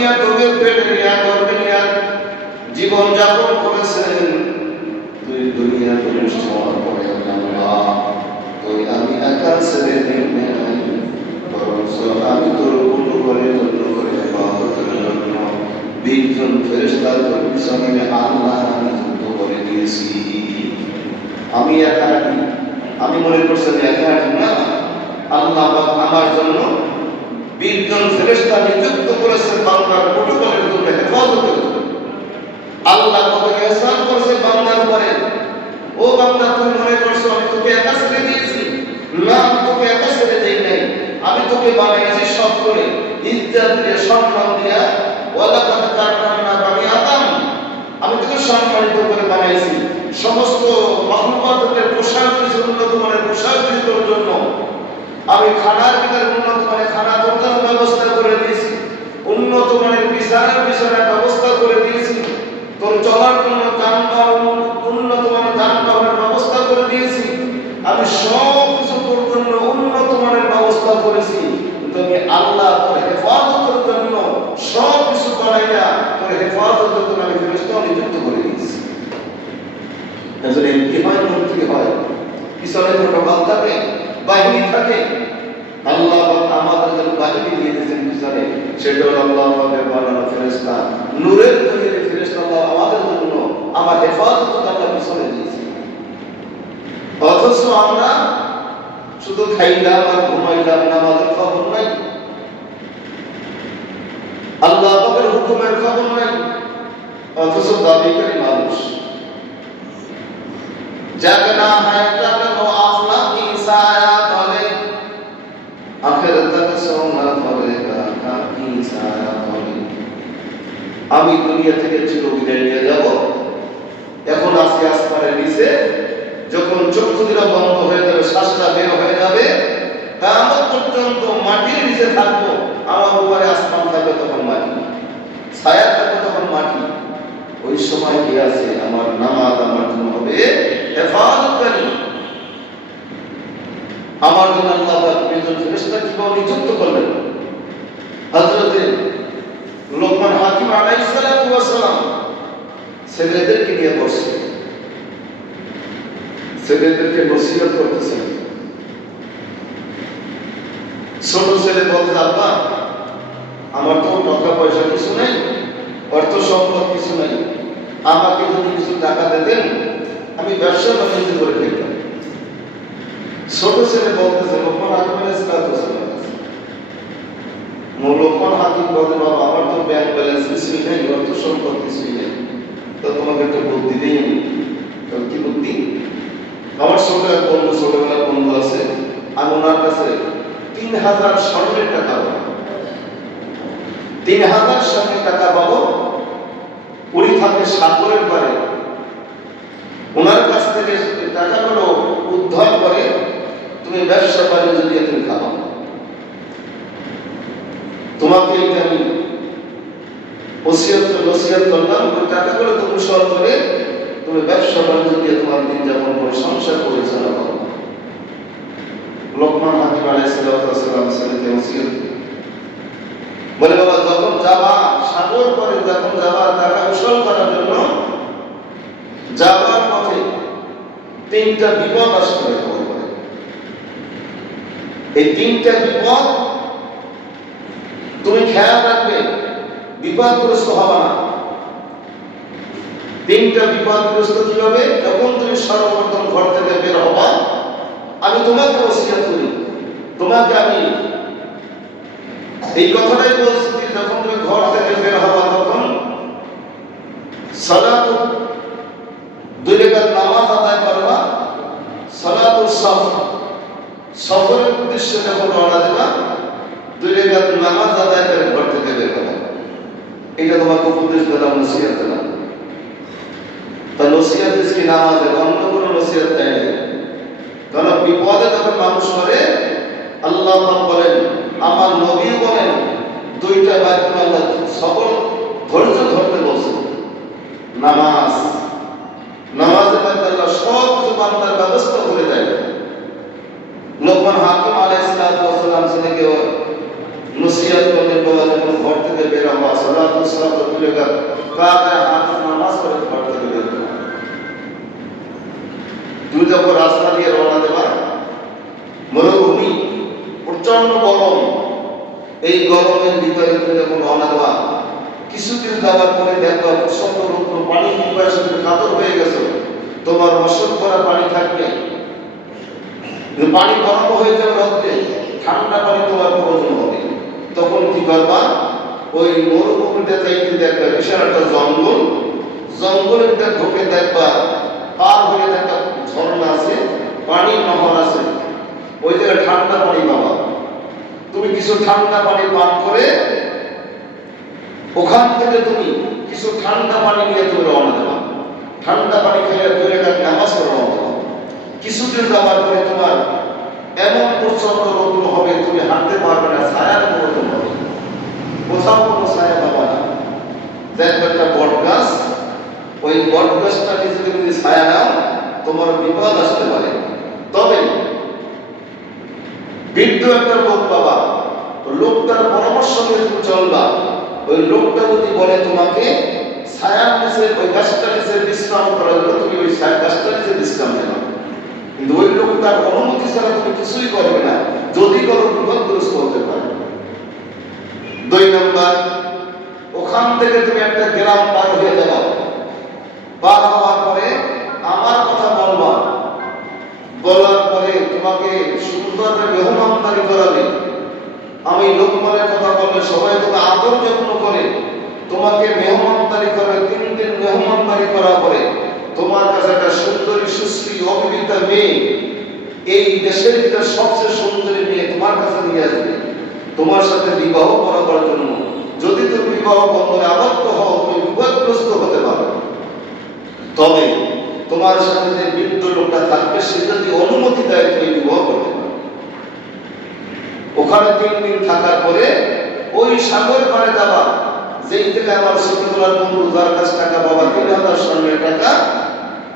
নিয়ে তোকে পেটে নিয়ে গর্বে নিয়ে জীবন যাপন করেছেন। তুই দুনিয়া প্রতিষ্ঠিত হওয়ার পরে আল্লাহ তুই আমি একা ছেড়ে দিই নাই, বরঞ্চ আমি তোর বন্ধু করে যত্ন করে ইবাদতের জন্য 20 জন ফেরেশতা তোর পিছনে আল্লাহ আমি যুদ্ধ করে দিয়েছি। আমি একা হাঁটি, আমি মনে করছি একা হাঁটি না, আল্লাহ আমার জন্য 20 জন ফেরেশতা নিযুক্ত করেছে বান্দার প্রটোকলের জন্য, হেফাজতের জন্য। আল্লাহ কত ইহসান করেছে বান্দার উপরে। ও বান্দা, তুমি মনে করছো আমি তোকে একা ছেড়ে দিয়েছি? না, আমি তোকে একা ছেড়ে দেই নাই। আমি তোকে বানাইছি সব করে ইজ্জত দিয়ে, সম্মান দিয়ে। ওয়ালা কাদ কাররামনা বানি আদম, আমি তোকে সম্মানিত করে বানাইছি। সমস্ত মাখলুকাতের পোশাক দিয়েছি, উন্নত মানের পোশাক দিয়েছি তোর জন্য। আমি খানার ভিতরে উন্নত মানের খানা তোর জন্য ব্যবস্থা করে দিয়েছি, উন্নত মানের বিছানার ব্যবস্থা করে দিয়েছি। তোর চলার জন্য যানবাহন, উন্নত মানের যানবাহনের ব্যবস্থা করে দিয়েছি। আমি সব কিছু তোর জন্য উন্নত মানের ব্যবস্থা করেছি। তুমি আল্লাহ তোর হেফাজতের জন্য সব কিছু বানাইয়া তোর হেফাজতের জন্য আমি ফেরেশতা নিযুক্ত করে দিয়েছি। এজন্য এমপি হয়, মন্ত্রী হয়, পিছনে প্রটোকল থাকে, বাহিনী থাকে। আল্লাহ আমাদের জন্য বাহিনী দিয়ে দিয়েছেন পিছনে, সেটা হলো আল্লাহ আমাদের বানানো ফেরেশতা, নূরের তৈরি ফেরেশতা। আল্লাহ আমাদের জন্য আমার হেফাজত আল্লাহ পিছনে দিয়েছে। অথচ আমরা শুধু খাইলাম আর ঘুমাইলাম, নামাজের খবর নাই, আল্লাহ পাকের হুকুমের খবর নাই। অথচ দাবিকারী মানুষ জাগনা হয় জাগনো আখলাকি সায়া তলে, আখিরাতকে সোনা ধরে কাকি সায়া তলে। আমি দুনিয়া থেকে চিরবিদায় নিয়ে যাব, এখন আজকে আসমানের নিচে যখন চক্ষু দুটো বন্ধ হয়ে যাবে, শ্বাসটা বের হয়ে যাবে, কিয়ামত পর্যন্ত মাটির নিচে থাকবো। আমার উপরে আসমান থাকবে তখন মাটি, ছায়া থাকবে তখন মাটি। ওই সময় কি আছে? আমার নামাজ আমার জন্য হবে হেফাজতকারী। আমার জন্য আল্লাহ পাক একজন ফেরেশতা কিভাবে নিযুক্ত করলেন? হযরত লোকমান হাকিম আলাইহিস সালাতু ওয়াস সালাম ছেলেদেরকে নিয়ে বসে ছেলেদেরকে নসিহত করতেছেন। ছোট ছেলে বলতে, আব্বা আমার তো টাকা পয়সা কিছু নেই, অর্থ সম্পদ কিছু নেই, আমাকে যদি কিছু টাকা দিতেন আমি ব্যবসা বাণিজ্য করে খেতাম। ছোট ছেলে বলতেছে, লোকমান হাকিম আলাইহিস সালাতু ওয়াস সালাম, লোকমান হাকিম বলে, বাবা আমার তো ব্যাংক ব্যালেন্স কিছুই নেই, অর্থ সম্পদ কিছুই নেই, তো তোমাকে একটা বুদ্ধি দিই আমি। কি বুদ্ধি? আমার ছোট এক বন্ধু, ছোটবেলার বন্ধু আছে, আমি ওনার কাছে 3000 স্বর্ণের টাকা পাবো, 3000 স্বর্ণের টাকা পাবো। উনি থাকে সাগরের পারে, ওনার কাছ থেকে টাকাগুলো উদ্ধার করে তুমি ব্যবসা বাণিজ্য দিয়ে তুমি খাও। তোমাকে এটা আমি নসিহত করলাম, ওই টাকাগুলো তুমি সর করে তুমি ব্যবসা বাণিজ্য দিয়ে তোমার দিন যাপন করে সংসার পরিচালনা করো। লোকমান হাকিম আলাইহিস সালাম ছেলেকে নসিহত বলে, বাবা যখন যাবা সাগর পরে, যখন যাবা টাকা উসল করার জন্য, যাবার পথে 3টা বিপদ আসতে পারে। এই 3টা বিপদ তুমি খেয়াল রাখবে, বিপদগ্রস্ত হবা না। 3টা বিপদগ্রস্ত কিভাবে? যখন তুমি সর্বপ্রথম ঘর থেকে বের হবা, আমি তোমাকে ওসিয়ত করি, তোমাকে আমি এই কথাটাই বলছি, যখন তুমি ঘর থেকে বের হবা তখন সালাতু 2 রাকাত নামাজ আদায় করবা। সালাতুল সফরের উদ্দেশ্যে যখন রওনা দেবা, 2 রাকাত নামাজ আদায় করে ঘর থেকে বের হবা। এটা তোমাকে উপদেশ দিলাম, নসিহত দিলাম। তা নসিহত কি নামাজের, অন্য কোনো নসিহত দেয় না। কারণ বিপদে যখন মানুষ করে, আল্লাহ বলেন, আমার নবী বলেন, 2টা বাক্য আল্লাহ সকল ধৈর্য ধরতে বলছেন। নামাজের মধ্যে আল্লাহ সব কিছু বান্দার ব্যবস্থা করে দেয়। লোকমান হাকিম আলাইহিস সালাম ছেলেকে নসিহত করলেন, বাবা যখন ঘর থেকে বের হওয়া, সালাতুল সালাত ভুলে গেল, কাদায় হাত নামাজ পড়ে ঘর থেকে বের হওয়া। তুমি যখন রাস্তা দিয়ে রওনা দেবা, মরুভূমি, প্রচন্ড গরম, এই গরমের ভিতরে তুমি যখন রওনা দেবা, কিছুদিন যাওয়ার পরে দেখবা প্রচন্ড রৌদ্র, পানি পিপাসা তুমি কাতর হয়ে গেছো, তোমার মশক করা পানি থাকবে, পানি গরম হয়ে যাবে রৌদ্রে, ঠান্ডা পানি তোমার প্রয়োজন হবে। তখন কি করবা, ওই মরুভূমিতে যাইতে দেখবা বিশাল একটা জঙ্গল, জঙ্গলের ভিতরে ঢুকে দেখবা পার হয়ে একটা ঝর্ণা আছে, পানির নহর আছে, ওই জায়গায় ঠান্ডা পানি পাবা। তুমি কিছু ঠান্ডা পানি পান করে ওখান থেকে তুমি কিছু ঠান্ডা পানি নিয়ে তুমি রওনা দেবা। ঠান্ডা পানি খেলে দূরে কাছে নামাজ পড়ে রওনা দেবা। কিছুদিন যাওয়ার পরে তোমার এমন প্রচন্ড রৌদ্র হবে, তুমি হাঁটতে পারবে না, ছায়ার প্রয়োজন হবে, কোথাও কোনো ছায়া পাবা না। দেখবে একটা বট গাছ, ওই বট গাছটা নিচে তুমি যদি ছায়া নাও, তোমার বিপদ আসতে পারে। তবে বৃদ্ধ একটা লোক পাবা, লোকটার পরামর্শ নিয়ে তুমি চলবা। ওই লোকটা যদি বলে তোমাকে ছায়ার নিচে ওই গাছটার নিচে বিশ্রাম করার জন্য, তুমি ওই গাছটার নিচে বিশ্রাম নেবা। কিন্তু ওই লোকটার অনুমতি ছাড়া তুমি কিছুই করবে না, যদি করো বিপদগ্রস্ত হতে পারে। 2 নম্বর, ওখান থেকে তুমি একটা গ্রাম পার হয়ে যাবা। পার হওয়ার পরে আমার কথা বলবা, বলার পরে তোমাকে সুন্দর মেহমানদারি করাবে। আমি লোকমানের কথা বললে সবাই তোমাকে আদর যত্ন করে তোমাকে মেহমানদারি করবে। 3 দিন মেহমানদারি করার পরে তোমার কাছে একটা সুন্দরী সুশ্রী অবিবাহিতা মেয়ে, এই দেশের ভিতরে সবচেয়ে সুন্দরী মেয়ে তোমার কাছে নিয়ে আসবে তোমার সাথে বিবাহ করার জন্য। যদি তুমি বিবাহ বন্ধনে আবদ্ধ হও, তুমি বিপদগ্রস্ত হতে পারো। তবে তোমার সাথে যে বৃদ্ধ লোকটা থাকবে, সে যদি অনুমতি দেয়, তুমি বিবাহ করতে পারো। ওখানে 3 দিন থাকার পরে ওই সাগর পাড়ে যাবা, যেই থেকে আমার ছোটবেলার বন্ধু যার কাছে টাকা বাবা 3000 স্বর্ণের টাকা,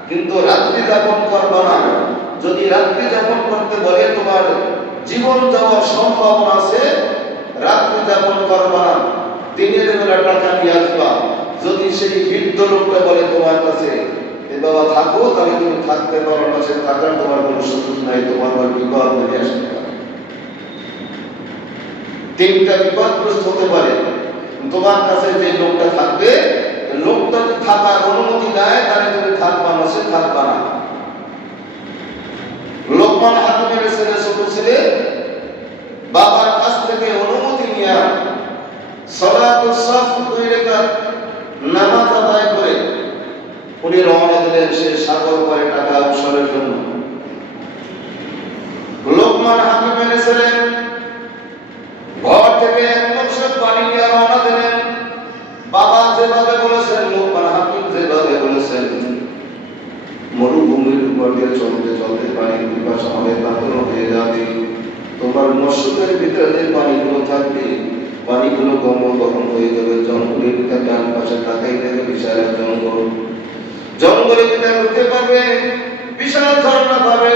কিন্তু রাত্রি যাপন করবা না। যদি রাত্রি যাপন করতে বলে, তোমার জীবন যাওয়ার সম্ভাবনা আছে, রাত্রি যাপন করবা না, দিনের বেলা টাকা নিয়ে আসবা। যদি সেই বৃদ্ধ লোকটা বলে তোমার কাছে বাবা থাকো, তাহলে তুমি থাকতে পারো, কাছে থাকার তোমার কোনো সুযোগ নাই, তোমার বিপদ হয়ে আসতে পারে। 3টা বিপদগ্রস্ত হতে পারে। তোমার কাছে যে লোকটা থাকবে, লোকটা যদি থাকার অনুমতি দেয়, তাহলে তুমি থাকবা, না সে থাকবা না। লোকমান হাকিমের ছেলে, ছোট ছেলে, বাবার কাছ থেকে অনুমতি নিয়ে সালাতুল সাফ 2 রাকাত নামাজ আদায় করে উনি রওনা দিলেন সে সাগর পাড়ে টাকা অবসরের জন্য। লোকমান হাকিমের ছেলে ঘর থেকে 1 বছর পানি নিয়ে রওনা দিলেন। বাবা যেভাবে বলেছেন, লোকমান হাকিম যেভাবে বলেছেন, মরুভূমির উপর দিয়ে চলতে চলতে পানির পিপাসা হবে, কাতর হয়ে যাবে। তোমার মশকের ভিতরে যে পানিগুলো থাকবে, পানিগুলো গরম হয়ে যাবে। জঙ্গলের ভিতরে ডান পাশে তাকাই দেখবে বিশাল জঙ্গল, জঙ্গলের ভিতরে ঢুকতে পারবে, বিশাল ঝর্ণা পাবে।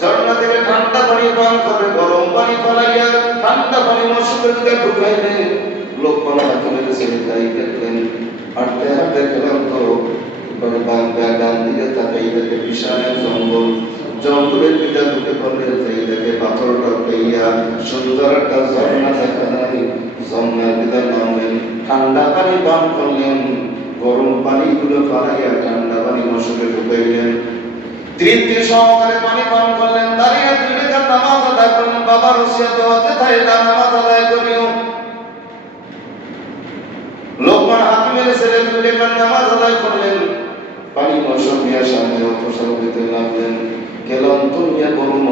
ঝর্ণা থেকে ঠান্ডা পানি পান করবে, গরম পানি ফলাইয়া ঠান্ডা পানি মশকের ভিতরে ঢুকাইবে। লোকমান হাকিমের ছেলে তাই দেখলেন। হাঁটতে হাঁটতে গেলাম তো ডান দিকে তাকাই দেখে বিশাল জঙ্গল, জঙ্গলের ভিতরে ঢুকে পড়লে তাই দেখে পাথরটা পেইয়া সুন্দর একটা ঝর্ণা দেখা যায়। ঝর্ণার ভিতরে নামলেন, ঠান্ডা পানি পান করলেন, গরম পানিগুলো ফালাইয়া ঠান্ডা পানি মশকে ঢুকাইলেন। তৃপ্তি সহকারে পানি পান করলেন, দাঁড়িয়ে 2 রাকাত নামাজ আদায় করলেন। বাবার ওসিয়ত অযথায় নামাজ আদায় করিও। লোকমান হাকিমের ছেলে 2 রাকাত নামাজ আদায় করলেন, পানি মশক নিয়ে সামনে অগ্রসর হইতে লাগলেন। গেলাম তো নিয়ে গরম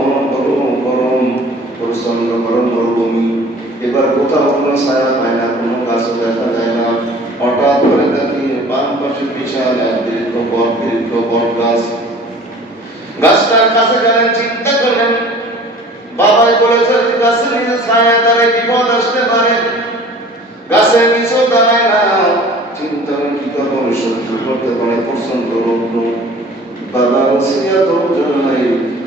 গরম প্রচন্ড গরম মরুভূমি। এবার কোথাও কোনো ছায়া পায় না, কোনো গাছও দেখা যায় না। হঠাৎ করে দেখি বাম পাশে বিশাল এক দীর্ঘ বট গাছ। গাছটার কাছে গেলেন, চিন্তা করলেন, বাবাই বলেছে গাছের নিচে ছায়া দাঁড়ায় বিপদ আসতে পারে, গাছের নিচেও দাঁড়ায় না। চিন্তা করে কি করবো, সহ্য করতে পারে প্রচন্ড রৌদ্র। বাবা ওসিয়ত জানাই,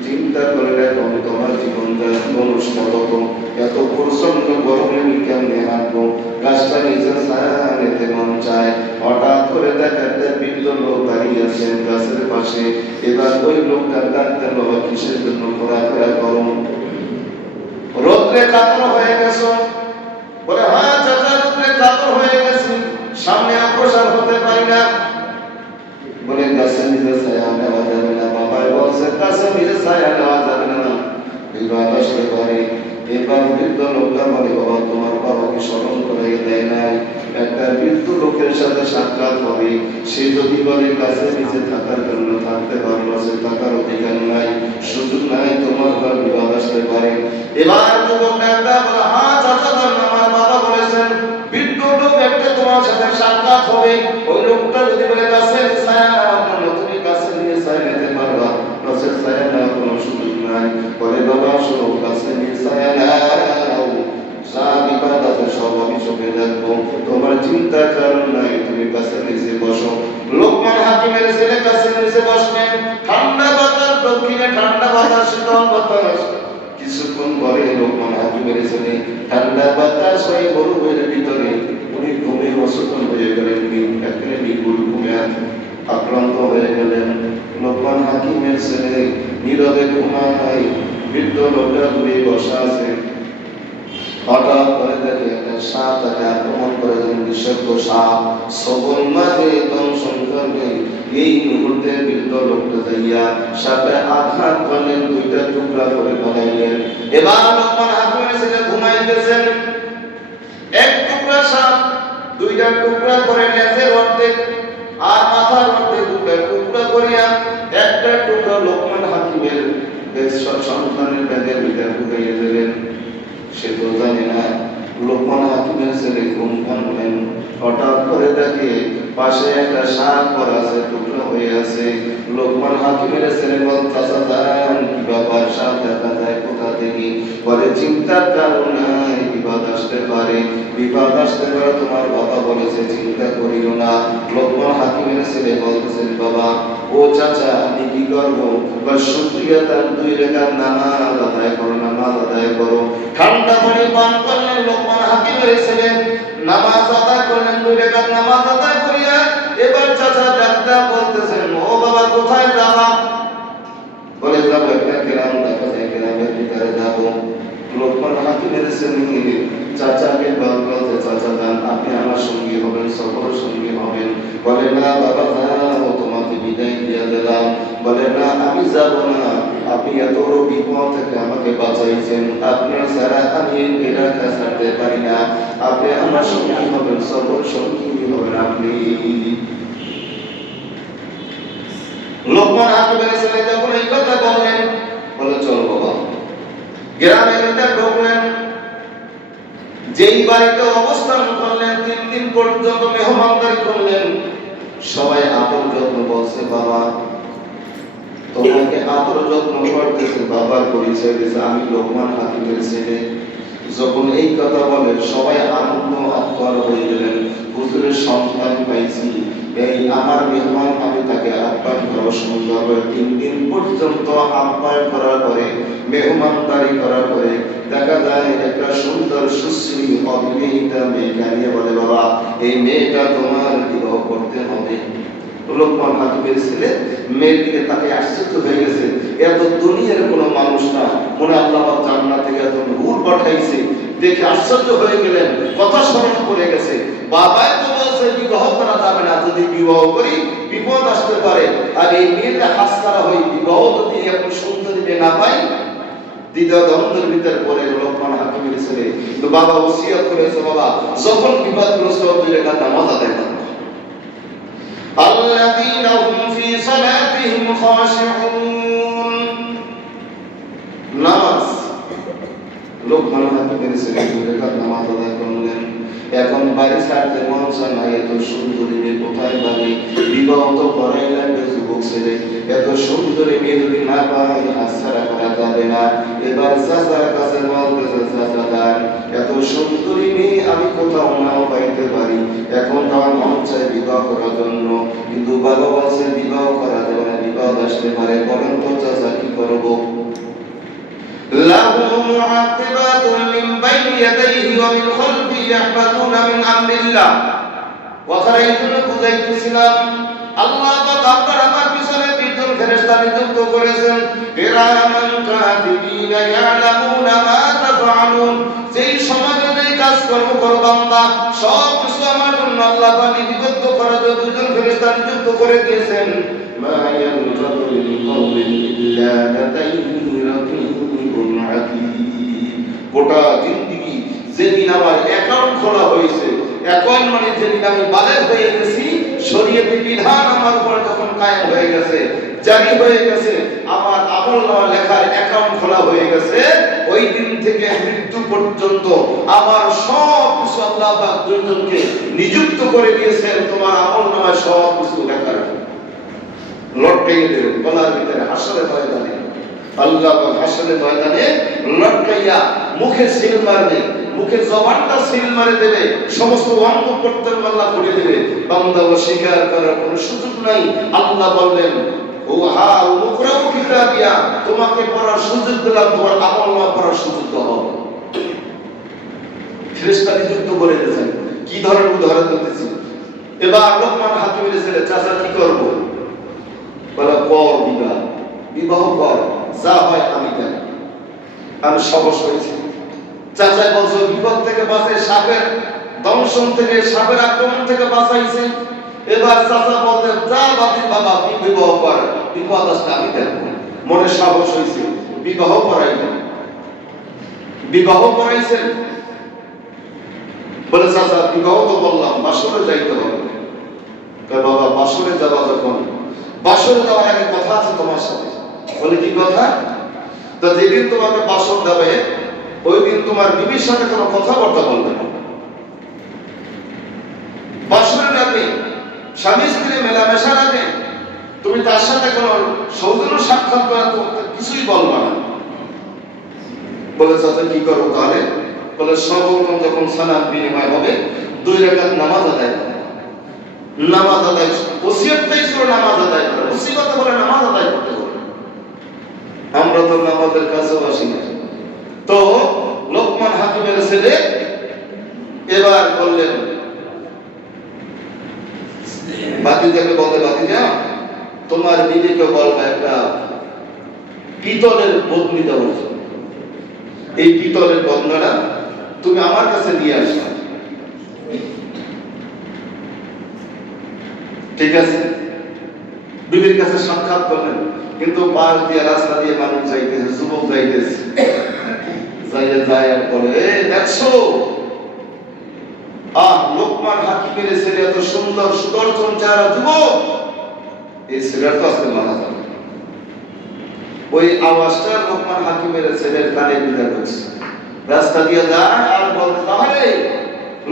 চিন্তা করে দেখো তোমার জীবনটা নষ্ট হতো, এত প্রচন্ড গরমে আমি কেমনে হাঁটবো। গাছটা পাশে নিজের ছায়া নিতে মন চায়। হঠাৎ করে দেখা একটা বৃদ্ধ লোক দাঁড়িয়ে আছেন গাছের পাশে। এবার ওই লোকটা ডাকতেন, বাবা কিসের জন্য ঘোরাফেরা করো? রোদ্রে কাতর হয়ে গেছো? বলে হ্যাঁ চাচা, রোদ্রে কাতর হয়ে গেছি, সামনে অগ্রসর হতে পারি না। বলে গাছে নিজের ছায়া নেওয়া যাবে না? বাবাই বলছে গাছে নিজের ছায়া নেওয়া যাবে না, বিবাদ আসতে পারে। এবার বৃদ্ধ লোকটা বলে বাবা তোমার বাবাকে স্মরণ করে দেয় নাই, একটা বৃদ্ধ লোকের সাথে সাক্ষাৎ হবে, সে যদি বলে গাছের নিচে থাকার জন্য থাকতে পারবো, সে থাকার অধিকার নাই, সুযোগ নাই, তোমার বা বিবাদ আসতে পারে। এবার যুবক একটা বলে হ্যাঁ চাচা আমার বাবা বলেছেন বৃদ্ধ লোক একটা তোমার সাথে সাক্ষাৎ হবে। ওই লোকটা যদি বলে গাছের ছায়া তুমি গাছের নিয়ে ছায়া নিতে পারবা, গাছের ছায়া নেওয়ার কোনো সুযোগ নাই। বলে বাবা শোনো, গাছের নিয়ে ছায়া নাও, যা বিপদ আছে সব আমি চোখে দেখবো, তোমার চিন্তার কারণ নাই, তুমি গাছের নিচে বসো। লোকমান হাকিমের ছেলে গাছের নিচে বসলেন। ঠান্ডা বাতাস, দক্ষিণে ঠান্ডা বাতাস, শীতল বাতাস। কিছুক্ষণ পরে লোকমান হাকিমের ছেলে ঠান্ডা বাতাস হয়ে গরুবের ভিতরে উনি ঘুমে অচেতন হয়ে গেলেন, একেবারে নিগুড় ঘুমে আক্রান্ত হয়ে গেলেন। লোকমান হাকিমের ছেলে নীরবে ঘুমায়, বৃদ্ধ লোকটা ঘুরে বসা আছে। হঠাৎ করে দেখে একটা সাপ তাকে আক্রমণ করে, যেন বিষাক্ত সাপ সবল মাঝে দংশন করবে। এই মুহূর্তে বৃদ্ধ লোকটা যাইয়া সাপে আঘাত করলেন, দুইটা টুকরা করে বানাইলেন। এবার লোকমান হাকিমের ছেলে ঘুমাইতেছেন, এক টুকরা সাপ দুইটা টুকরা করে লেজের অর্ধেক আর মাথার অর্ধেক দুটা টুকরা করিয়া একটা টুকরা লোকমান হাকিমের সন্তানের ব্যাগের ভিতরে ঢুকাইয়া দিলেন। সে তো জানে না লোকমান হাকিমের ছেলে ঘুম ভাঙলেন। হঠাৎ করে দেখে পাশে একটা সাপ পড়া আছে, টুকরা হয়ে আছে। লোকমান হাকিমের ছেলে বলতেছে জান কি ব্যাপার, সাপ দেখা যায় কোথা থেকে? বলে চিন্তার কারণ নাই, বিপদ আসতে পারে, বিপদ আসতে পারে, তোমার বাবা বলেছে চিন্তা করিও না। লোকমান হাকিমের ছেলে বলতেছেন বাবা ও চাচা আমি কি করবো? বা শুকরিয়া তার 2 রাকাত নামাজ আদায় করো, নামাজ আদায় করো। ঠান্ডা পানি পান করলেন লোকমান হাকিমের ছেলে, নামাজ আদায় করলেন, 2 রাকাত নামাজ আদায় করিয়া এবার চাচা ডাক্তার বলতেছেন ও বাবা কোথায় যাবা? বলে যাবো একটা গ্রাম দেখা যায়, গ্রামের ভিতরে যাবো। লোকমান হাকিমের ছেলে চাচাকে বলতে চাচা যান আপনি আমার সঙ্গী হবেন, সফর সঙ্গী হবেন। বলে না বাবা যাও, তোমাকে বিদায় দিয়ে দিলাম। বলে না আমি যাব না, আপনি এত বড় বিপদ থেকে আমাকে বাঁচাইছেন, আপনার ছাড়া আমি এলাকা ছাড়তে পারি না, আপনি আমার সঙ্গী হবেন, সফর সঙ্গী হবেন আপনি। লোকমান হাকিমের ছেলে যখন এই কথা বললেন, বলে চলো বাবা। গ্রামের ভিতরে ঢুকলেন, যেই বাড়িতে অবস্থান করলেন 3 দিন পর্যন্ত মেহমানদারি করলেন। সবাই আদর যত্ন বলছে বাবা তোমাকে আদর যত্ন করতেছে, বাবার পরিচয় দিয়েছে আমি লোকমান হাকিমের ছেলে। যখন এই কথা বলে সবাই আনন্দ আত্মহারা হয়ে গেলেন, হুজুরের সন্তান পাইছি, এই আমার মেহমান, আমি তাকে আপ্যায়ন করা সুন্দরভাবে 3 দিন পর্যন্ত আপ্যায়ন করার পরে মেহমানদারি করার পরে দেখা যায় একটা সুন্দর সুশ্রী অবিবাহিতা মেয়েকে নিয়ে বলে বাবা এই মেয়েটা তোমার বিবাহ করতে হবে। লোকমান হাকিমের ছেলে মেয়ের দিকে তাকে আশ্চর্য হয়ে গেছে, এত দুনিয়ার কোনো মানুষ না, মনে আল্লাহ জান্নাত থেকে এত নূর পাঠাইছে, দেখে আশ্চর্য হয়ে গেলেন, কথা স্মরণ করে গেছে। বাবাই তো বলছে বিবাহ করা যাবে না, যদি বিবাহ করি বিপদ আসতে পারে, আর এই মেয়েটা হাসতারা হই, বিবাহ যদি এখন সুন্দরী মেয়ে না পাই, দ্বিতীয় দ্বন্দ্বের ভিতরে পড়ে লোকমান হাকিমের ছেলে। তো বাবা ওসিয়ত করেছে বাবা যখন বিপদগ্রস্ত 2 রাকাত নামাজ আদায় করো। الذين هم في صلاتهم خاشعون। নামাজ লোকমান হাকিমের ছেলে 2 রাকাত নামাজ আদায় করলেন। এখন বাড়ি ছাড়তে মন চায় না, এত সুন্দরী মেয়ে কোথায় পাবে? বিবাহ তো করাই লাগবে যুবক ছেলে, এত সুন্দরী মেয়ে যদি না পাই আশা রাখা যাবে না। এবার চাচার কাছে বলতেছে চাচা যান এত সুন্দরী মেয়ে আমি কোথাও নাও পাইতে পারি, এখন আমার মন চায় বিবাহ করার জন্য, কিন্তু বাবা বলছে বিবাহ করা যাবে না, বিবাদ আসতে পারে, বলেন তো চাচা কি করবো? লাহু মুআকিবাতুন মিন বাইনি ইয়াদাইহি ওয়া মিন খালফিহি ইয়াহফাযুনা মিন আমরিল্লাহ। কথাটা এই জন্য বুঝাইতেছিলাম, আল্লাহ পাক আপনার আমার পিছনে বিদ্যুৎ ফেরেশতা নিযুক্ত করেছেন, কিরামান কাতিবিনা ইয়ালামুনা মা তাফআলুন। যেই সমাজে যেই কাজকর্ম করো বান্দা, সব কিছু আমার জন্য আল্লাহ পাক লিপিবদ্ধ করার জন্য দুজন ফেরেশতা নিযুক্ত করে দিয়েছেন। মা ইয়ালফাযু মিন কাওলিন ইল্লা লাদাইহি রাকীবুন আতীদ। গোটা জিন্দেগি যেদিন আমার অ্যাকাউন্ট খোলা হয়েছে, অ্যাকাউন্ট মানে যেদিন আমি বালেগ হয়ে গেছি, শরীয়তি বিধান আমার উপর যখন কায়েম হয়ে গেছে, জারি হয়ে গেছে, আমার আমলনামা লেখার অ্যাকাউন্ট খোলা হয়ে গেছে, ওই দিন থেকে মৃত্যু পর্যন্ত আমার সব কিছু আল্লাহ পাক দুইজনকে নিযুক্ত করে দিয়েছেন, তোমার আমলনামায় সব কিছু লেখার লটকাইয়ে দেবেন গলার ভিতরে হাসরের ময়দানে। আল্লাহ পাক হাসরের ময়দানে লটকাইয়া মুখে সিল মারবে, মুখের জবানটা সিল মারে দেবে, সমস্ত অঙ্গ প্রত্যঙ্গ আল্লাহ করে দেবে, বান্দা অস্বীকার করার কোনো সুযোগ নাই। আল্লাহ বললেন, ও হা মুকরাউ কিতাবিয়া, তোমাকে পড়ার সুযোগ দিলাম, তোমার আমলনামা পড়ার সুযোগ দাও। ফেরেশতা নিযুক্ত করে দিয়েছেন। কি ধরনের উদাহরণ দিতেছি, এবার লোকমান হাকিমের ছেলে, চাচা কি করব? বলে কর বিবাহ, বিবাহ কর, যা হয় আমি জানি। আমি সাহস হয়েছি। চাচা বলছে বিপদ থেকে বাঁচে, সাপের দংশন থেকে, সাপের আক্রমণ থেকে বাঁচাইছে। এবার চাচা বলতে, যা বাবা বাবা বিবাহ কর, বিপদ আসলে আমি দেখব। মনে সাহস হয়েছে, বিবাহ করাইবেন। বিবাহ করাইছেন। বলে চাচা বিবাহ তো বললাম, বাসরে যাইতে হবে। বাবা বাসরে যাওয়া যখন, বাসরে যাওয়ার আগে কথা আছে তোমার সাথে। বলে কি কথা? তো যেদিন তোমাকে বাসর দেবে, ওই দিন তোমার বিবির সাথে কোনো কথাবার্তা বলবে না। বাসরের রাতে স্বামী স্ত্রী মেলামেশার আগে তুমি তার সাথে কোনো সৌজন্য সাক্ষাৎ করা, তোমাকে কিছুই বলবা না। বলে চাচা কি করবো তাহলে? বলে সর্বপ্রথম যখন সালাম বিনিময় হবে, 2 রাকাত নামাজ আদায় করো। নামাজ আদায়, ওসিয়তটাই ছিল নামাজ আদায় করা। ওসিয়ত বলে নামাজ আদায় করতে হবে। আমরা তো নামাজের কাছেও আসি না। তো লোকমান হাকিমের ছেলে এবার বললেন, ভাতিজাকে বলতে, ভাতিজা তোমার দিদিকে বলবা একটা পিতলের বদলি দেওয়ার জন্য। এই পিতলের বদনাটা তুমি আমার কাছে নিয়ে আসবা। ঠিক আছে, বিবির কাছে সাক্ষাৎ করলেন। কিন্তু পাশ দিয়ে, রাস্তা দিয়ে মানুষ যাইতেছে, যুবক যাইতেছে, যাইয়া যায় আর বলে, দেখছো লোকমান হাকিমের ছেলে এত সুন্দর সুদর্শন চেহারা যুবক, এই ছেলের তো আজকে মারা যাবে। ওই আওয়াজটা লোকমান হাকিমের ছেলের কানে বিদায় করছে। রাস্তা দিয়ে যায় আর বলতে, তাহলে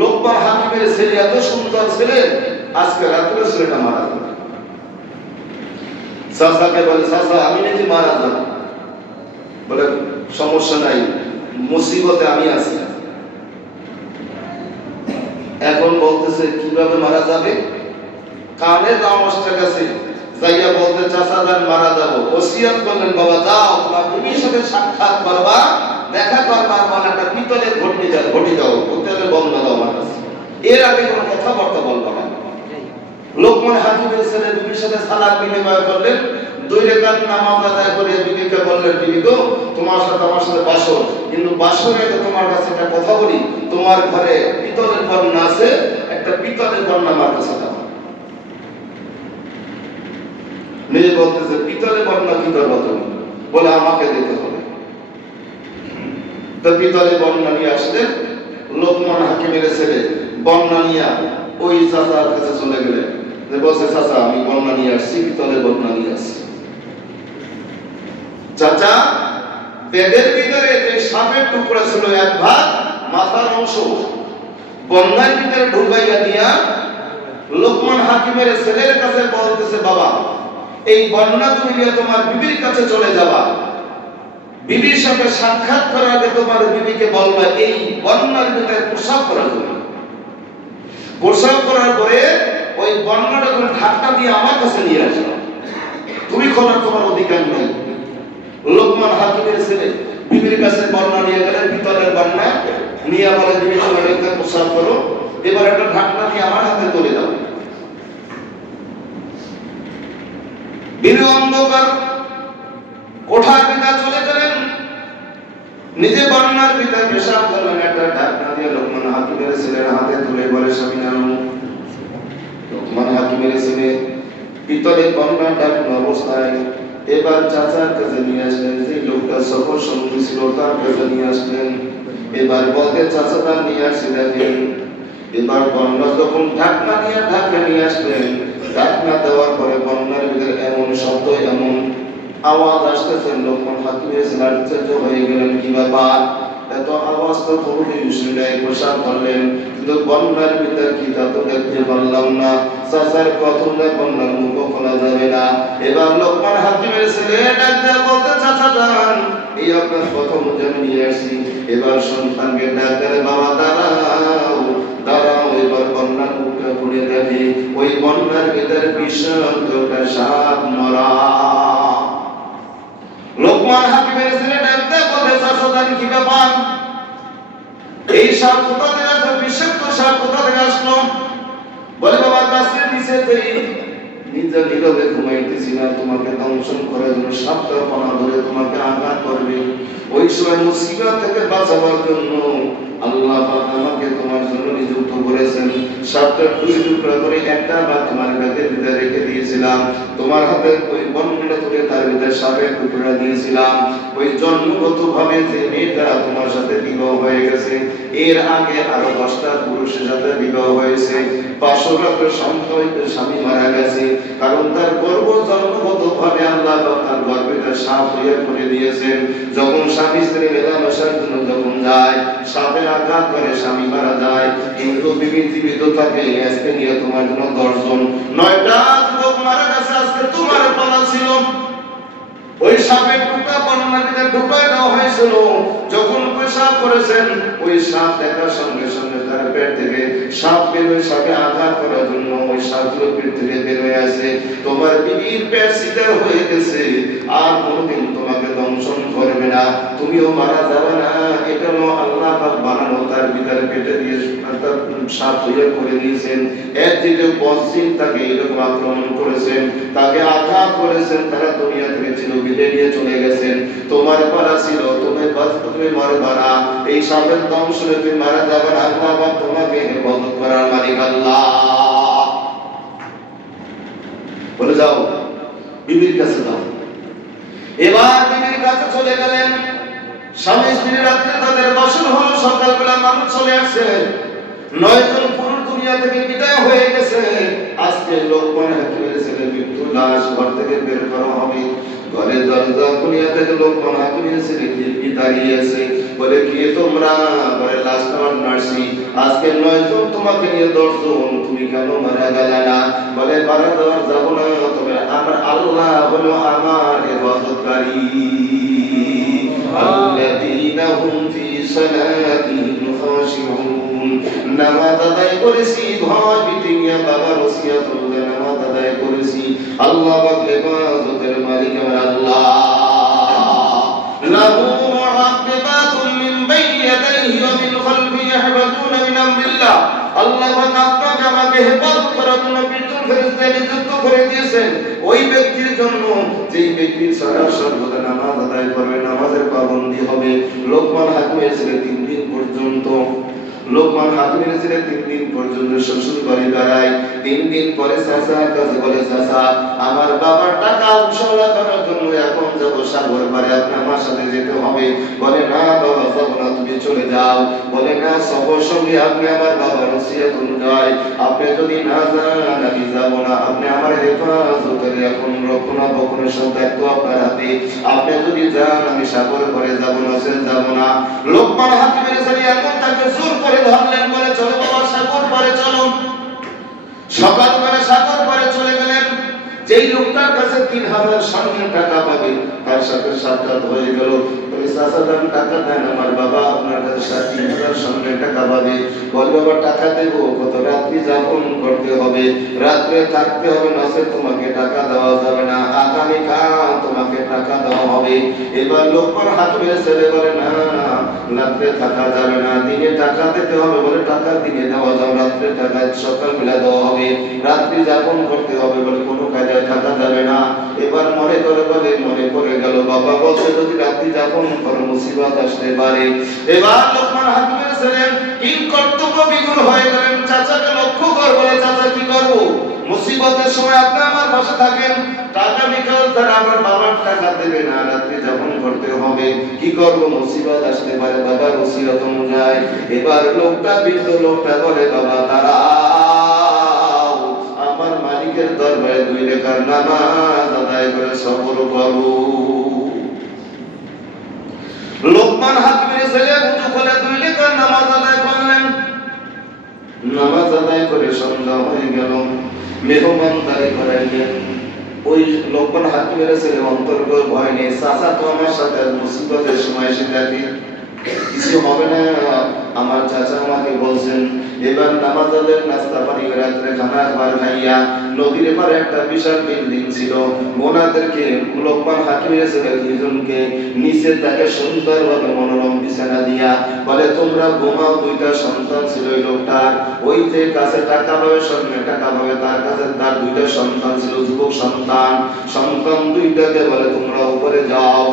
লোকমান হাকিমের ছেলে এত সুন্দর ছেলে, আজকে রাত্রে ছেলেটা মারা যাবে। চাচাকে বলে, চাচা আমি নাকি মারা যাব? বলে সমস্যা নাই, মুসিবতে আমি আছি। এখন বলতেছে কিভাবে মারা যাবে? কানের আওয়াজটা কাছে যাইয়া বলতে, চাচা যান মারা যাব। ওসিয়ত করলেন, বাবা যাও তোমার বিবির সাথে সাক্ষাৎ করবা, দেখা করবা, আমার একটা পিতলের ঘটি দাও, পিতলের বন্ধনা দাও আমার কাছে। এর আগে কোনো কথাবার্তা বলবো না। লোকমান হাকিমের ছেলে বিবির সাথে সালাত বিনিময় করলেন। 2 রাকাত নামাজ আদায় করে বিবিকে বললেন, বিবি গো তোমার সাথে আমার সাথে বাসর, কিন্তু বাসরে আগে তোমার কাছে একটা কথা বলি, তোমার ঘরে পিতলের বর্ণা আছে, একটা পিতলের বর্ণা আমার কাছে দাও। নিজে বলতেছে, পিতলের বর্ণা কি করবো তুমি? বলে আমাকে দিতে হবে। তো পিতলের বর্ণা নিয়ে আসলেন। লোকমান হাকিমের ছেলে বর্ণা নিয়ে ওই চাচার কাছে চলে গেলেন, যে বলছে, চাচা আমি বর্ণা নিয়ে আসছি, পিতলের বর্ণা নিয়ে আসছি। চাচা ব্যাগের ভিতরে যে সাপের টুকরা ছিল, এক ভাগ মাথার অংশ বর্ণার ভিতরে ঢুকাইয়া দিয়া লোকমান হাকিমের ছেলের কাছে বলতেছে, বাবা এই বর্ণা তুমি নিয়ে তোমার বিবির কাছে চলে যাবা, বিবির সাথে সাক্ষাৎ করার আগে তোমার বিবিকে বলবা এই বর্ণার ভিতরে প্রসাব করার জন্য। প্রসাব করার পরে ওই বর্ণাটা যখন ঢাকটা দিয়ে আমার কাছে নিয়ে আসবা, তুমি খোলার তোমার অধিকার নেই। লোকমান হাকিমের ছেলে বিবির কাছে বর্ণা নিয়ে গেলেন, পিতলের বর্ণা নিয়ে বলে বিবি তোমাকে প্রসাব করো, এবার একটা ঢাকনা দিয়ে আমার হাতে তুলে দাও। বিবি অন্ধকার কোঠার ভিতর চলে গেলেন, নিজে বর্ণার ভিতর পেশাব করলেন, একটা ঢাকনা দিয়ে লোকমান হাকিমের ছেলের হাতে তুলে বলে স্বামী নানু। লোকমান হাকিমের ছেলে পিতলের বর্ণা ঢাকনা অবস্থায় এবার চাচার কাছে নিয়ে আসলেন, যে লোকটা সফর সঙ্গী ছিল তার কাছে নিয়ে আসলেন। এবার বলতে চাচাটা নিয়ে আসে দেখেন, এবার বর্ণা যখন ঢাকনা দিয়ে ঢাকা নিয়ে আসলেন, ঢাকনা দেওয়ার পরে বর্ণার ভিতরে এমন শব্দ এমন আওয়াজ আসতেছে, লোকমান হাকিমের ছেলে আশ্চর্য হয়ে গেলেন, কি ব্যাপার, এত আওয়াজ তো কোনোদিন শুনে নাই। প্রসাদ করলেন, কিন্তু বন্যার ভিতর কি তা তো দেখতে পারলাম না। চাচার কথা বন্যার মুখ খোলা যাবে না। এবার লোকমান হাকিমের ছেলে ডাক দেয়া বলতে, চাচা যান, এই আপনার কথা মধ্যে আমি নিয়ে আসছি। এবার সন্তানকে ডাক দেয়, বাবা দাঁড়াও দাঁড়াও। এবার বন্যার মুখটা খুলে দেখে ওই বন্যার ভিতর বিষাক্ত সাপ মরা। লোকমান হাকিমের ছেলে ডাক দেয়া বলতে, চাচা যান, কি ব্যাপার, এই সাপ কোথা থেকে আসলো, বিষাক্ত সাপ কোথা থেকে আসলো? বলে, বাবা গাছের নিচে নিজে নীরবে ঘুমাইতেছি না, তোমাকে দংশন করার জন্য সাপটা পানা ধরে তোমাকে আঘাত করবে। ওই সময় মুসিবত থেকে বাঁচাবার জন্য আল্লাহ পাক আমাকে তোমার জন্য নিযুক্ত করেছেন। সাপটা দুই টুকরা করে একটা বা তোমার গাছের ভিতরে রেখে দিয়েছিলাম, তোমার হাতে ওই বন্যটা তুলে তার ভিতরে সাপের টুকরা দিয়েছিলাম। ওই জন্মগত ভাবে যে মেয়েটা তোমার সাথে বিবাহ হয়ে গেছে, এর আগে আরো 10টা পুরুষের সাথে বিবাহ হয়েছে, 500 স্বামী মারা গেছে, কারণ তার গর্ভ জন্মগত ভাবে আল্লাহ তার গর্ভটা সাপ তৈরি করে দিয়েছেন। যখন স্বামী স্ত্রী মেলামেশার জন্য যখন যায়, সাপের আঘাত করে স্বামী মারা যায়, কিন্তু বিবি জীবিত থাকে। আজকে নিয়ে তোমার জন্য 10 জন 9টা যুবক মারা গেছে, আজকে তোমার পালা ছিল। ওই সাপের টুকরা বর্ণনাটিতে ঢুকায় দেওয়া হয়েছিল। যখন পেশাব করেছেন, ওই সাপ দেখার সঙ্গে সঙ্গে তার পেট থেকে সাপ বের হয়ে সাপে আঘাত করার জন্য ওই সাপগুলো পেট থেকে বের হয়ে আসে। তোমার বিবির পেট সিধা হয়ে গেছে, আর কোনোদিন তোমাকে দংশন করবে না, তুমিও মারা যাবে না। এটা হলো আল্লাহ পাক বানানো, তার ভিতরে পেটে দিয়ে সাপ তৈরি করে দিয়েছেন। এক দিকে পশ্চিম তাকে এরকম আক্রমণ করেছেন, তাকে আঘাত করেছেন, তারা দুনিয়া থেকে ছিল বিদায় নিয়ে চলে গেছেন। তোমার পালা ছিল, তুমি মারবা না, এই সাপের দংশনে তুমি মারা যাবে না। আল্লাহ পাক তোমাকে হেফাজত করার মালিক আল্লাহ। বলে যাও বিবির কাছে যাও। এবার বিবির কাছে চলে গেলেন, স্বামী স্ত্রী রাত্রে তাদের বাসন হলো, সকালবেলা মানুষ চলে আসছে, 9 জন পুরুষ দুনিয়া থেকে বিদায় হয়ে গেছে। আজকে লোকমান হাকিমের ছেলে মৃত্যু লাশ ঘর থেকে বের করা হবে। ঘরের দরজা খুলিয়া থেকে লোকমান হাকিমের ছেলে কি দাঁড়িয়ে আছে, বলে কি তোমরা? ঘরে লাশ নেওয়ার নার্সি, আজকে 9 জন তোমাকে নিয়ে 10 জন, তুমি কেন মারা গেলে না? বলে মারা দেওয়ার যাবো না, তবে আমার আল্লাহ হলো আমার হেফাজতকারী। আল্লাযীনা হুম ফি সালাতিহিম খাশিউন, নামাজ আদায় করেছি, ভয় ভীতিয়া বাবার ওসিয়াতুল্লাহ নামাজ আদায় করেছি। আল্লাহ পাক হেফাজতের মালিক আমার আল্লাহ। লাহু মুআক্কিবাতুম মিন বাইনি ইয়াদাইহি ওয়া মিন খালফিহি ইয়াহফাযুনা মিন আমরিল্লাহ। আল্লাহ পাক আপনাকে আমাকে হেফাজত করার জন্য বিদ্যুৎ ফেরেশতা নিযুক্ত করে দিয়েছেন। ওই ব্যক্তির জন্য যেই ব্যক্তি সারা সর্বদা নামাজ আদায় করবে, নামাজের পাবন্দি হবে। লোকমান হাকিমের ছেলে 3 দিন পর্যন্ত শ্বশুর বাড়ি বেড়ায়। 3 দিন পরে চাচার কাছে বলে, চাচা আমার বাবার টাকা উৎসলা করার জন্য এখন যাবো সাগর পারে, আপনি আমার সাথে যেতে হবে। বলে না বাবা যাবো না, তুমি চলে যাও। বলে না, সফর সঙ্গে আপনি আমার বাবার ওসিয়ত অনুযায়ী আপনি যদি না যান আমি যাবো না। আপনি আমার হেফাজতের এখন রক্ষণাবেক্ষণের সব দায়িত্ব আপনার হাতে, আপনি যদি যান আমি সাগর পারে যাবো না, সে যাবো না। লোকমান হাকিমের ছেলে এখন তাকে জোর করে ধরলেন, বলে চলো বাবা সাগর পারে চলো। সকালবেলা সাগর পারে চলে গেলেন। যেই লোকটা লোকটার কাছে 3000 স্বর্ণের টাকা পাবে, তার সাথে সাক্ষাৎ হয়ে গেল। বলে চাচা যান টাকা দেন, আমার বাবা আপনার কাছে 3000 স্বর্ণের টাকা পাবে। বল বাবা টাকা দেবো, কত রাত্রি যাপন করতে হবে, রাত্রে থাকতে হবে, নচে তোমাকে টাকা দেওয়া যাবে না, আগামীকাল তোমাকে টাকা দেওয়া হবে। এবার লোকমান হাকিমের ছেলে বলে না রাত্রে থাকা যাবে না, দিনে টাকা দিতে হবে। বলে টাকা দিনে দেওয়া যাবে, রাত্রে টাকা সকালবেলা দেওয়া হবে, রাত্রি যাপন করতে হবে। বলে কোনো কাজে থাকা যাবে না। এবার মনে করে গেল বাবা বলছে যদি রাত্রি যাপন করো মুসিবত আসতে পারে। এবার লোকমান হাকিমের ছেলে কি কর্তব্য বিমূঢ় হয়ে গেলেন, চাচাকে লক্ষ্য করে বলে চাচা কি করবো, মুসিবতের সময় আপনি আমার পাশে থাকেন, টাকা বিকাল তারা আমার বাবার টাকা দেবে না, রাত্রি যাপন করতে হবে, কি করব, মুসিবত আসতে পারে, বাবার ওসিয়ত অনুযায়ী। এবার লোকটা বৃদ্ধ লোকটা বলে বাবা তারা আমার মালিকের দরবারে 2 রাকাত নামাজ আদায় করে সবর করো। লোকমান হাকিমের ছেলে উঠে করে 2 রাকাত নামাজ আদায় করলেন। নামাজ আদায় করে সন্ধ্যা হয়ে গেল, মেহমানদারি করাইলেন। ওই লোকমান হাকিমের ছেলে অন্তর্গ ভয় নেই, চাচা তো আমার সাথে মুসিবতের সময় এসে থাকে, কিছু হবে না, আমার চাচা আমাকে বলছেন। এবার নামাজ আদায় নাস্তা পানি রাত্রে খানা খাবার খাইয়া নদীর পারে একটা বিশাল বিল্ডিং ছিল, ওনাদেরকে লোকমান হাকিমের ছেলে 2 জনকে নিচে তাকে সুন্দরভাবে মনোরম বিছানা দিয়া বলে তোমরা ঘুমাও। 2টা সন্তান ছিল ওই লোকটার, ওই যে কাছে টাকা পাবে স্বর্ণের টাকা পাবে, তার কাছে তার 2টা সন্তান ছিল, যুবক সন্তান। সন্তান 2টাকে বলে তোমরা উপরে যাও,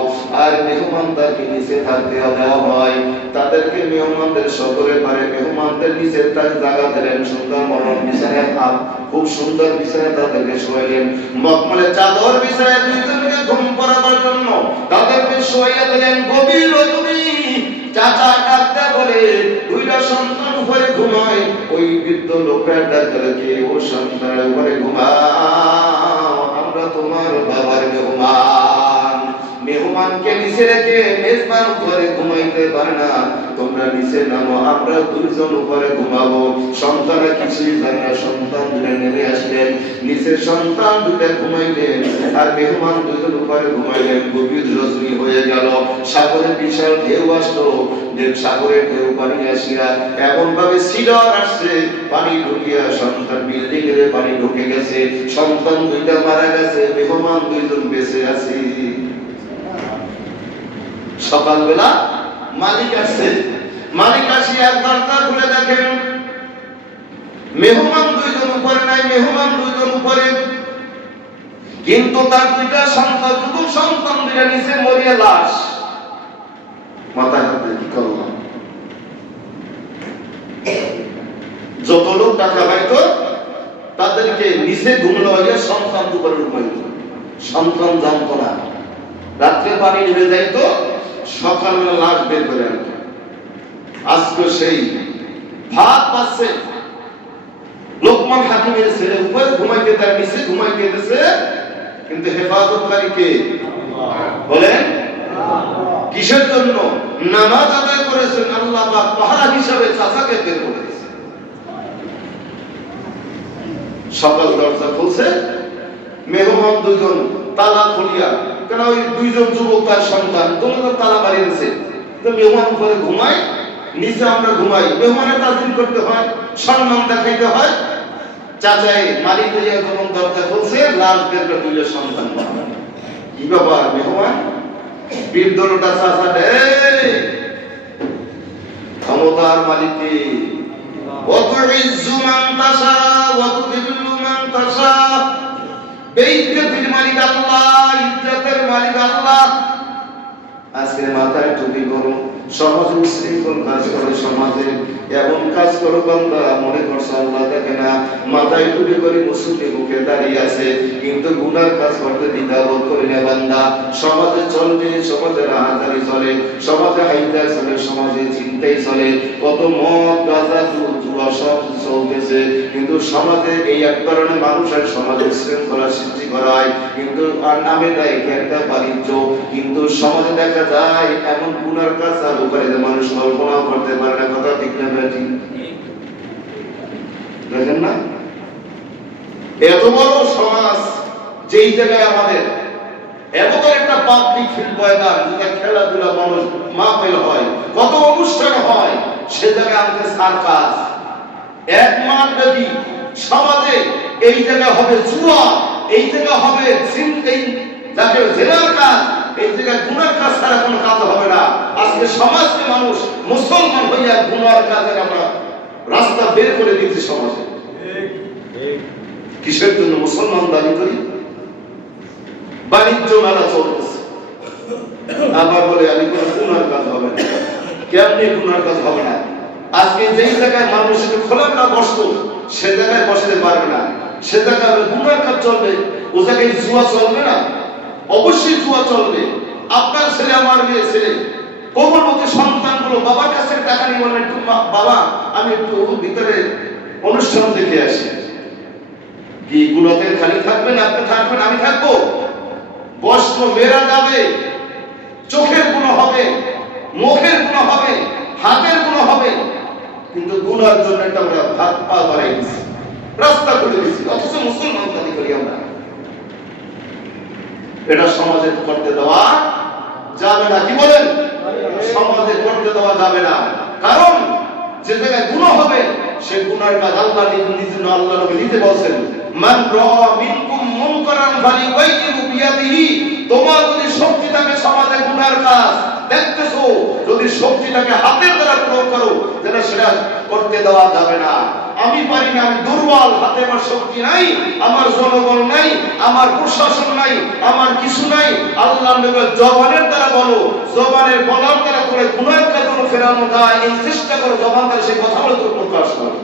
আর মেহমানদারকে নিচে থাকতে দেওয়া হয়। তাদেরকে মেহমানদের সকলে পারে মেহমানদের নিচে তার জায়গা দিলেন, সুন্দর মনোরম বিছানায় খুব সুন্দর বিছানায় তাদেরকে শোয়াইলেন, মখমলে চাদর বিছানায় 2 জনকে ঘুম পড়াবার জন্য তাদেরকে শোয়াইয়া দিলেন। গভীর রজনী চাচা ডাকতে বলে 2টা সন্তান উপরে ঘুমায়, ওই বৃদ্ধ লোকটার ডাকতে কে ও সন্তানের উপরে ঘুমাও, আমরা তোমার বাবার মেহমান, মেহমানকে নিচে রেখে মেজবান উপরে ঘুমাইতে পারে না, তোমরা নিচে নামো, আমরা 2 জন উপরে ঘুমাবো। সন্তানরা কিছুই জানে না, সন্তান 2টা নেমে আসলেন, নিচের সন্তান 2টা ঘুমাইলেন, আর মেহমান 2 জন উপরে ঘুমাইলেন। গভীর রজনী হয়ে গেল, সাগরের বিশাল ঢেউ আসলো, সাগরের ঢেউ পানি আসিয়া এমন ভাবে সিডর আসছে, পানি ঢুকিয়া সন্তান বিল্ডিং এর পানি ঢুকে গেছে, সন্তান 2টা মারা গেছে, মেহমান 2 জন বেঁচে আছে। সকালবেলা মালিক আসছে, মালিক আসিয়া দরজা খুলে দেখেন মেহমান 2 জন উপরে নাই, মেহমান 2 জন উপরে, কিন্তু তার 2টা সন্তান, যুবক সন্তান 2টা নিচে মরিয়া লাশ। মাথায় হাত দিয়ে কি করলাম, যত লোক টাকা পাইতো তাদেরকে নিচে ঘুমলো হইয়া সন্তান উপরে ঘুমাইত, সন্তান জানতো না, রাত্রে পানি নেমে যাইতো, সকালবেলা লাশ বের করে আনতো। আজকে সেই ভাত পাচ্ছে, লোকমান হাকিমের ছেলে উপরে ঘুমাইতে তার নিচে ঘুমাইতে দিতেছে, কিন্তু হেফাজতকারী কে বলেন, কিসের জন্য, নামাজ আদায় করেছেন আল্লাহ পাক পাহারা হিসাবে চাচাকে বের করে দিয়েছে। সকাল দরজা খুলছে, মেহমান 2 জন তালা খুলিয়া, কেন ওই 2 জন যুবক তার সন্তান দোনো তালা মারিয়ে দিয়েছে, তো মেহমান উপরে ঘুমায়, নিচে আমরা ঘুমাই, মেহমানের তাজিম করতে হয়, সম্মান দেখাইতে হয়। চাচাই মালিক হইয়া যখন দরজা খুলছে, লাশ বের করে 2টা সন্তান পাওয়া, কি ব্যাপার মেহমান, বীর দলটা চাচা রে, ক্ষমতার মালিককে ওয়াতুইজ্জু মান তাশা ওয়া তুযিল্লু মান তাশা, বেইজ্জতের মালিক আল্লাহ, ইজ্জতের মালিক আল্লাহ। আজকে মাথায় টুপি করো, সমাজে উশৃঙ্খল কাজ করে, সমাজে এমন কাজ করো বান্দা মনে করছো আল্লাহ দেখে না, মাথায় টুপি করে মুসল্লি মুখে দাঁড়িয়ে আছে, কিন্তু গুনার কাজ করতে দ্বিধাবোধ করি না বান্দা। সমাজে চলবে, সমাজে রাহাজারি চলে, সমাজে হাইজা চলে, সমাজে চিন্তাই চলে, কত মদ গাঁজা জুয়া সব চলতেছে, কিন্তু সমাজে এই এক কারণে মানুষের সমাজে শৃঙ্খলা সৃষ্টি করা হয়, কিন্তু আর নামে দেয় একটা বাণিজ্য, কিন্তু সমাজে দেখা যায় এমন গুনার কাজ চালু করে যে মানুষ কল্পনাও করতে পারে না। কথা ঠিক না ঠিক দেখেন না, এত বড় সমাজ যেই জায়গায় আমাদের এত একটা পাবলিক ফিল্ড ময়দান, যেখানে খেলাধুলা মানুষ মাহফিল হয়, কত অনুষ্ঠান হয়, সে জায়গায় আমাদের সার্কাস এক মাস ব্যাপী সমাজে এই জায়গায় হবে জুয়া, এই জায়গায় হবে যাকে জেনার কাজ, এই জায়গায় গুনার কাজ ছাড়া কোনো কাজ হবে না। আজকে সমাজকে মানুষ মুসলমান হইয়া গুনার কাজের আমরা রাস্তা বের করে দিচ্ছি সমাজে। কিসের জন্য মুসলমান দাবি করি? বাণিজ্য মেলা চলতেছে, আবার বলে আমি কোন গুনার কাজ হবে না। কেমনি গুনার কাজ হবে না? আজকে যেই জায়গায় মানুষ খোলামেলা বসতো সে জায়গায় বসতে পারবে না, সে জায়গায় গুনার কাজ চলবে, ও জায়গায় জুয়া চলবে না? অবশ্যই জুয়া চলবে। আপনার ছেলে আমার মেয়ে ছেলে কোমলমতি সন্তানগুলো বাবার কাছে টাকা নিয়ে বলেন, একটু বাবা আমি একটু ভিতরে অনুষ্ঠান দেখে আসি। কি গুণতে খালি থাকবেন? আপনি থাকবেন, আমি থাকবো। বয়স্ক মেয়েরা যাবে, চোখের গুণ হবে, মুখের গুণ হবে, হাতের গুণ হবে, কিন্তু গুনার জন্য একটা আমরা হাত পা বাড়াই দিচ্ছি, রাস্তা করে দিচ্ছি, অথচ মুসলমান দাবি করি আমরা। এটা সমাজে করতে দেওয়া যাবে না। কি বলেন? সমাজে করতে দেওয়া যাবে না। কারণ যে জায়গায় গুনাহ হবে সে গুনার কাজ আল্লাহ নবী নিজে বলেন, মান রাআ মিনকুম মুনকারান ফালিয়ুগাইয়িরু বিয়াদিহি। তোমার যদি শক্তি থাকে সমাজে গুনার কাজ দেখতেছো, যদি শক্তিটাকে হাতের দ্বারা প্রয়োগ করো, যেটা সেটা করতে দেওয়া যাবে না। আমি পারি না, আমি দুর্বল, হাতে আমার শক্তি নাই, আমার জনবল নাই, আমার প্রশাসন নাই, আমার কিছু নাই। আল্লাহ নবী জবানের দ্বারা বলো, জবানের বলার দ্বারা করে গুনার কাজ ফেরানো যায়, এই চেষ্টা করো। জবান দ্বারা সেই কথা বলে তুমি প্রকাশ করো।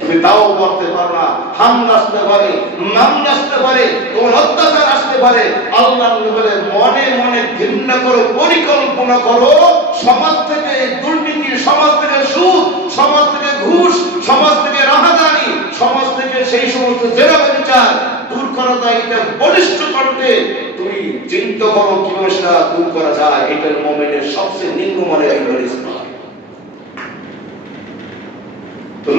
তুমি তাও করতে পারো না। হামলা আসতে পারে, মামলা আসতে পারে, তোমার অত্যাচার আসতে পারে। আল্লাহ বলে মনে মনে ঘৃণা করো, পরিকল্পনা করো, সমাজ থেকে দুর্নীতি, সমাজ থেকে সুদ, সমাজ থেকে ঘুষ, সমাজ থেকে রাহাজানি, সমাজ থেকে সেই সমস্ত জেরা বিচার দূর করা যায়। এটা বলিষ্ঠ করতে তুমি চিন্তা করো কিভাবে সেটা দূর করা যায়। এটার মুমিনের সবচেয়ে নিম্নমানের ইবাদত। তো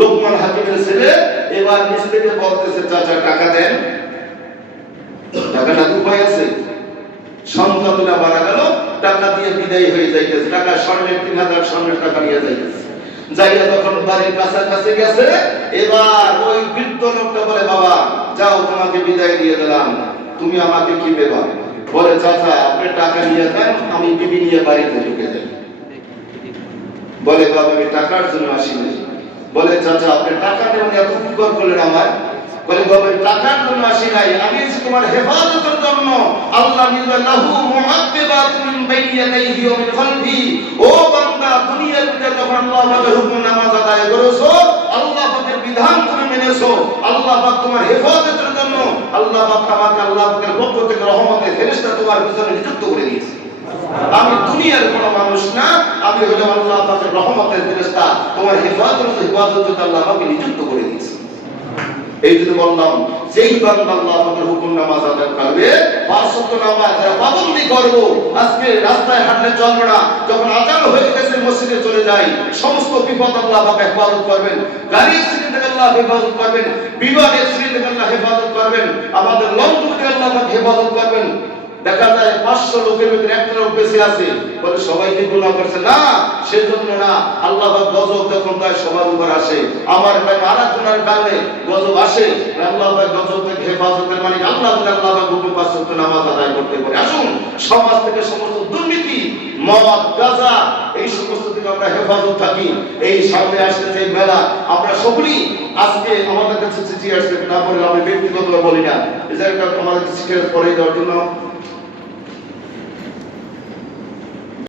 লোকমান হাকিমের ছেলে এবার নিজ থেকে বলতেছে, চাচা টাকা দেন। টাকা না উপায় আছে, সন্তানরা মারা গেল, টাকা দিয়ে বিদায় হয়ে যাইতেছে। টাকা স্বর্ণের 3000 স্বর্ণের টাকা নিয়ে যাইতেছে। যাইয়া তখন বাড়ির কাছাকাছি গেছে, এবার ওই বৃদ্ধ লোকটা বলে, বাবা যাও, তোমাকে বিদায় দিয়ে দিলাম, তুমি আমাকে কি দেবা? বলে, চাচা আপনি টাকা নিয়ে যান, আমি বিবি নিয়ে বাড়িতে ঢুকে যাই। বলে, বাবা আমি টাকার জন্য আসিনি। বলে, চাচা আপনি টাকা নেবেন, এত উপকার করলেন আমার। বলে, বাবা টাকার জন্য আসি নাই, আমি এসেছি তোমার হেফাজতের জন্য। আল্লাহ নিজে লাহু মুআক্কিবাতুন মিন বাইনি ইয়াদাইহি ওয়া মিন খালফি। ও বান্দা, দুনিয়ার ভিতরে যখন আল্লাহ পাকের হুকুম নামাজ আদায় করেছো, আল্লাহ পাকের বিধান তুমি মেনেছো, আল্লাহ পাক তোমার হেফাজতের জন্য আল্লাহ পাক তোমাকে আল্লাহ পাকের পক্ষ থেকে রহমতের ফেরেশতা তোমার পিছনে নিযুক্ত করে দিয়েছে। আমি দুনিয়ার কোন মানুষ না, আমি হলো আল্লাহ পাকের রহমতের ফেরেশতা, তোমার হেফাজতে আল্লাহ আমাকে নিযুক্ত করে দিয়েছে। এই জন্য বললাম, যেই বান্দা আল্লাহ পাকের হুকুম নামাজ আদায় করবে, পাঁচ ওয়াক্ত নামাজ যারা পাবন্দি করব, আজকে রাস্তায় হাঁটলে চলবে না, যখন আযান হয়ে গেছে মসজিদে চলে যাই, সমস্ত বিপদ আল্লাহ পাক হেফাজত করবেন। গাড়ি অ্যাক্সিডেন্ট থেকে আল্লাহ হেফাজত করবেন, বিবাহ অ্যাক্সিডেন্ট থেকে আল্লাহ হেফাজত করবেন, আমাদের লঞ্চ থেকে আল্লাহ পাক হেফাজত করবেন। দেখা যায় 500 লোকের ভিতরে একটা লোক বেঁচে আছে, বলে সবাইকে গুনাহ করছে না, সেজন্য না। আল্লাহ পাক গজব যখন তার সবার উপর আসে, আমার কারণে আরেকজনের কারণে গজব আসে, আল্লাহ পাক গজব থেকে হেফাজতের মালিক আল্লাহ। আল্লাহ পাক হুকুম পাঁচ ওয়াক্ত নামাজ আদায় করতে পারে। আসুন সমাজ থেকে সমস্ত দুর্নীতি, মদ, গাঁজা, এই সমস্ত থেকে আমরা হেফাজত থাকি। এই সামনে আসতেছে মেলা, আমরা সকলেই আজকে আমাদের কাছে চিঠি আসছে, না বলে আমি ব্যক্তিগতভাবে বলি না, এই জায়গাটা আমাদের চিঠি পড়ে দেওয়ার জন্য